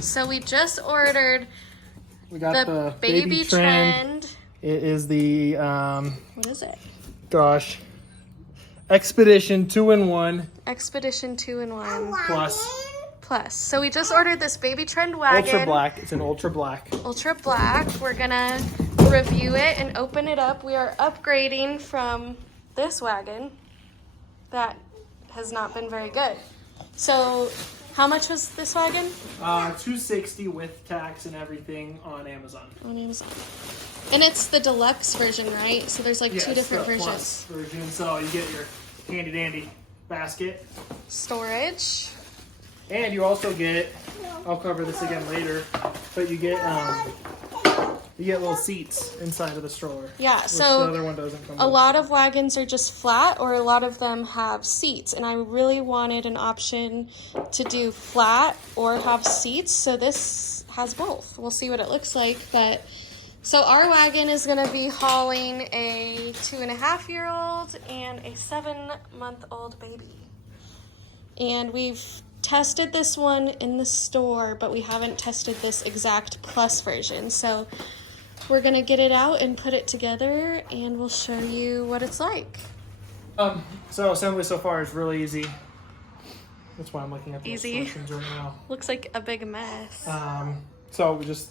So we just ordered We got the baby trend. It is the What is it? gosh, Expedition 2-in-1 Expedition 2-in-1 plus So we just ordered this baby trend wagon. ultra black. It's an ultra black. Ultra black. We're gonna review it and open it up. We are upgrading from this wagon that has not been very good. So how much was this wagon? $260 with tax and everything on Amazon. On Amazon. And it's the deluxe version, right? So there's like two different the versions. plus version. So you get your handy dandy basket. Storage. And you get, I'll cover this again later, but you get little seats inside of the stroller. Yeah, which so the other one doesn't come a with. lot of wagons are just flat, or a lot of them have seats, and I really wanted an option to do flat or have seats, so this has both. We'll see what it looks like, but so our wagon is going to be hauling a 2.5-year-old and a 7-month-old baby. And we've tested this one in the store, but we haven't tested this exact plus version. So we're gonna get it out and put it together, and we'll show you what it's like. So assembly so far is really easy. That's why I'm looking at the Easy. instructions right now. Looks like a big mess. So we just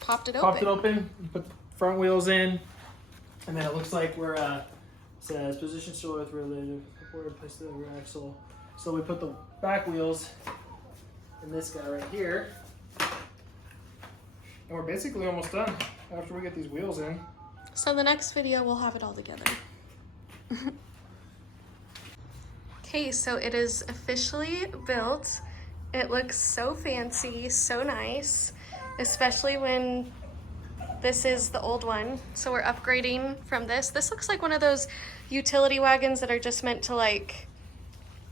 popped it popped it open. open, put the front wheels in, and then it looks like we're says position stroller with related forward place the rear axle. So we put the back wheels in this guy right here, and we're basically almost done after we get these wheels in. So the next video we'll have it all together. Okay, so it is officially built. It looks so fancy, so nice, especially when this is the old one. So we're upgrading from this. This looks like one of those utility wagons that are just meant to like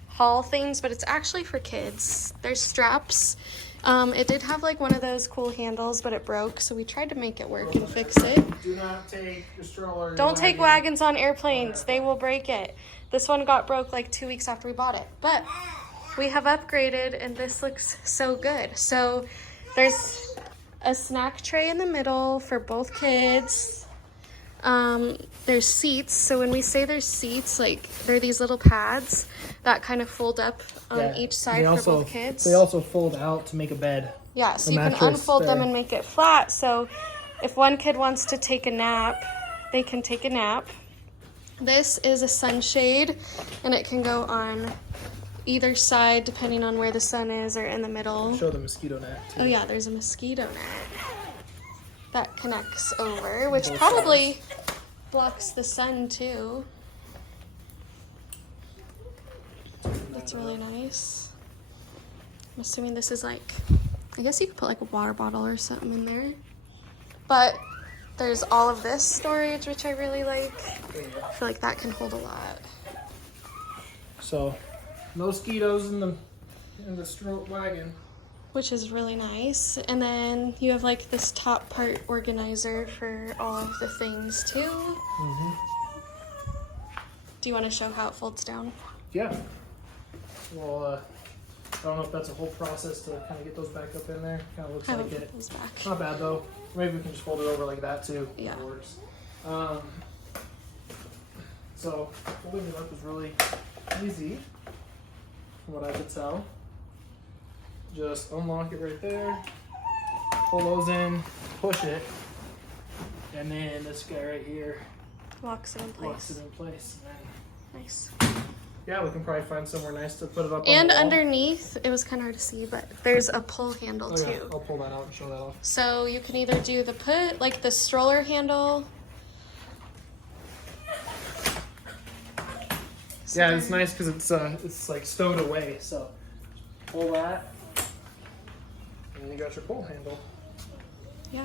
haul things, but it's actually for kids. There's straps. It did have like one of those cool handles, but it broke, so we tried to make it work and fix it. Do not take the stroller. Don't take wagons on airplanes. They will break it. This one got broke like 2 weeks after we bought it, but we have upgraded, and this looks so good. So there's a snack tray in the middle for both kids. There's seats. So when we say there's seats, like they're these little pads that kind of fold up on each side for both kids. They also fold out to make a bed. Yeah, so you can unfold them and make it flat. So if one kid wants to take a nap, they can take a nap. This is a sunshade, and it can go on either side depending on where the sun is, or in the middle. Show the mosquito net too. Oh yeah, there's a mosquito net that connects over, which probably blocks the sun too. That's really nice. I'm assuming this is like, I guess you could put like a water bottle or something in there. But there's all of this storage, which I really like. I feel like that can hold a lot. So, no mosquitoes in the stroke wagon. Which is really nice. And then you have like this top part organizer for all of the things too. Mm-hmm. Do you want to show how it folds down? Yeah. Well, I don't know if that's a whole process to kind of get those back up in there. Kind of looks like it. Those back. Not bad though. Maybe we can just fold it over like that too. Yeah. It works. So folding it up is really easy, from what I could tell. Just unlock it right there, pull those in, push it, and then this guy right here Locks it in place. locks it in place. And Nice. yeah, we can probably find somewhere nice to put it up. And on the wall. underneath, it was kind of hard to see, but there's a pull handle Oh, yeah. too. I'll pull that out and show that off. So you can either do like the stroller handle. So Yeah, it's nice because it's like stowed away. So pull that, and you got your pull handle. Yeah.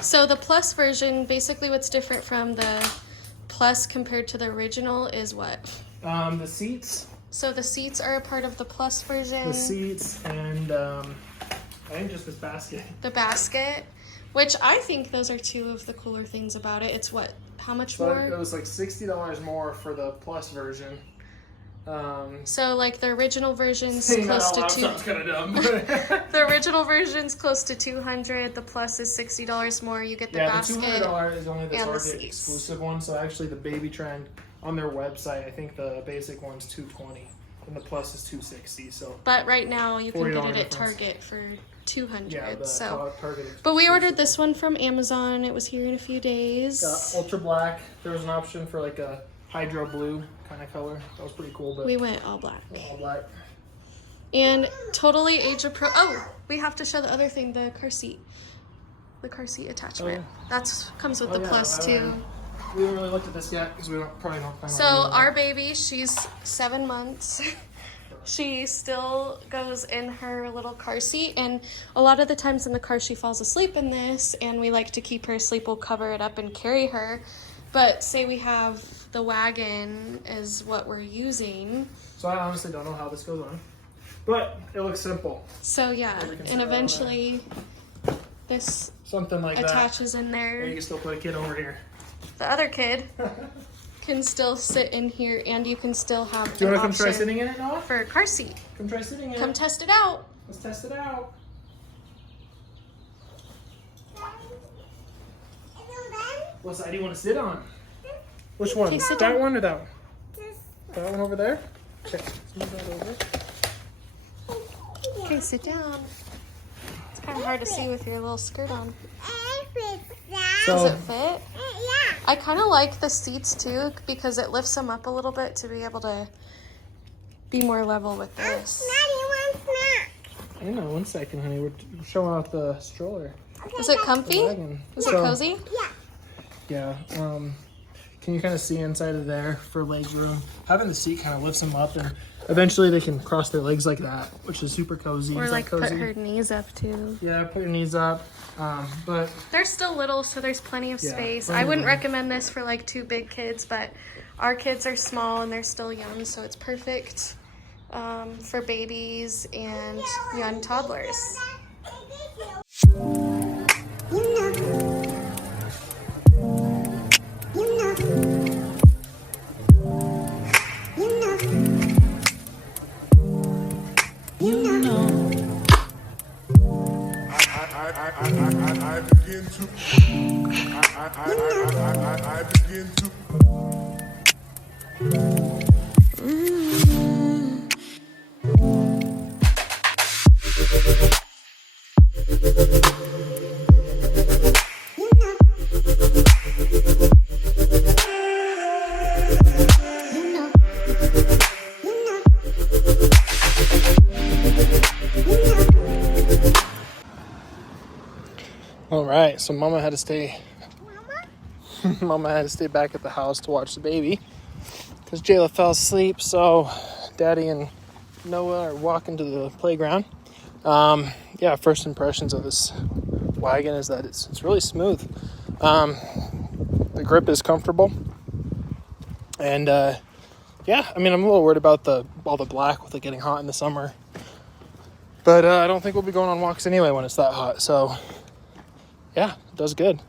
So the plus version, basically what's different from the plus compared to the original is what? The seats. So the seats are a part of the plus version. The seats and I think just this basket. The basket, which I think those are two of the cooler things about it. It's what? How much more? It was like $60 more for the plus version. So like the original version's Saying that close out to loud sounds kind of dumb. the original version's close to $200. The plus is $60 more. You get the basket. The $200 is only the and the Target seats. exclusive one. So actually, the Baby Trend on their website, I think the basic one's $220 and the plus is $260. So, but right now you can get it at difference. Target for $200. Yeah, the so, Target. but we ordered this one from Amazon. It was here in a few days. Ultra black. There was an option for like a hydro blue kind of color. That was pretty cool. But We went all black. all black. And totally age appropriate. Oh, we have to show the other thing, the car seat. The car seat attachment. That's comes with the plus too. We haven't really looked at this yet because we probably don't plan on So using our it. baby, she's 7 months. She still goes in her little car seat, and a lot of the times in the car she falls asleep in this, and we like to keep her asleep. We'll cover it up and carry her. But say we have the Wagon is what we're using. So I honestly don't know how this goes on, but it looks simple. So yeah, So we can set and it on eventually this Something like that. attaches in Or there. you can still put a kid over here. The other kid can still sit in here, and you can still have Do you an want to come try option sitting in it, Noah? for a car seat. Come try sitting in Come it. test it out. Let's test it out. What side do you want to sit on? Which one? Okay, sit That down. one or that one? That one over there? Okay, let's move that over. Okay, sit down. It's kind of hard to see with your little skirt on. Does it fit? I kind of like the seats too because it lifts them up a little bit to be able to be more level with this. I know, 1 second, honey. We're showing off the stroller. Is it The comfy? Wagon. Is it So, cozy? Yeah. Can you kind of see inside of there for leg room? Having the seat kind of lifts them up, and eventually they can cross their legs like that, which is super cozy. Or Is that like put cozy? her knees up too. Yeah, put your knees up. But They're still little, so there's plenty of Yeah, space. plenty I of wouldn't room. recommend this for like 2 big kids, but our kids are small and they're still young, so it's perfect for babies and young toddlers. I begin to all right, so Mama had to stay. Mama had to stay back at the house to watch the baby because Jayla fell asleep. So Daddy and Noah are walking to the playground. Yeah, first impressions of this Wagon is that it's really smooth. The grip is comfortable, and yeah, I mean I'm a little worried about all the black with it getting hot in the summer, but I don't think we'll be going on walks anyway when it's that hot. So yeah, it does good.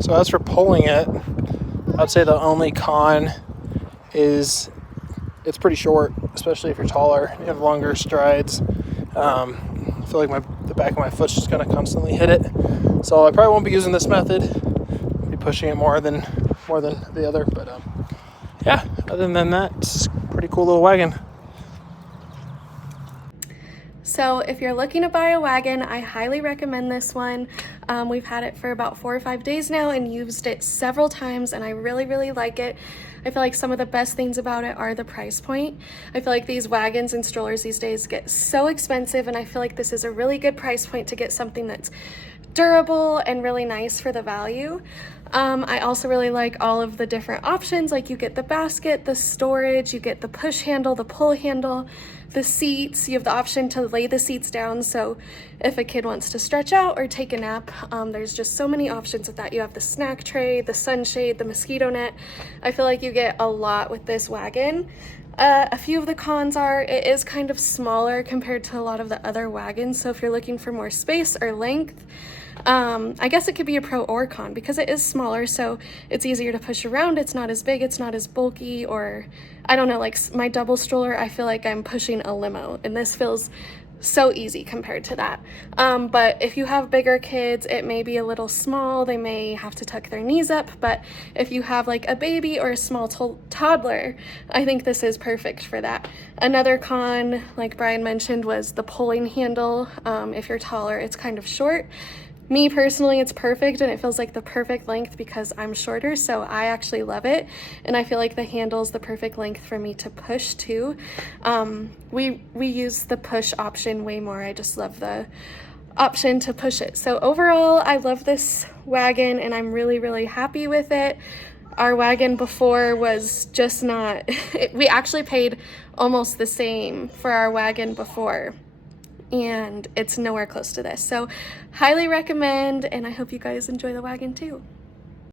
So as for pulling it, I'd say the only con is it's pretty short, especially if you're taller. You have longer strides. I feel like the back of my foot's just gonna constantly hit it. So I probably won't be using this method. I'll be pushing it more than the other. But yeah, other than that, it's a pretty cool little Wagon. So if you're looking to buy a Wagon, I highly recommend this one. We've had it for about 4 or 5 days now and used it several times, and I really, really like it. I feel like some of the best things about it are the price point. I feel like these Wagons and strollers these days get so expensive, and I feel like this is a really good price point to get something that's durable and really nice for the value. I also really like all of the different options. Like you get the basket, the storage, you get the push handle, the pull handle, the seats. You have the option to lay the seats down, so if a kid wants to stretch out or take a nap, there's just so many options with that. You have the snack tray, the sunshade, the mosquito net. I feel like you get a lot with this Wagon. A few of the cons are it is kind of smaller compared to a lot of the other wagons, so if you're looking for more space or length, I guess it could be a pro or con because it is smaller, so it's easier to push around. It's not as big, it's not as bulky, or I don't know, like my double stroller, I feel like I'm pushing a limo, and this feels so easy compared to that. But if you have bigger kids, it may be a little small. They may have to tuck their knees up, but if you have like a baby or a small toddler, I think this is perfect for that. Another con, like Brian mentioned, was the pulling handle. If you're taller, it's kind of short. Me personally, it's perfect, and it feels like the perfect length because I'm shorter, so I actually love it, and I feel like the handle's the perfect length for me to push too. We use the push option way more. I just love the option to push it. So overall, I love this wagon, and I'm really, really happy with it. Our wagon before was just not, we actually paid almost the same for our wagon before, and it's nowhere close to this. So highly recommend, and I hope you guys enjoy the wagon too.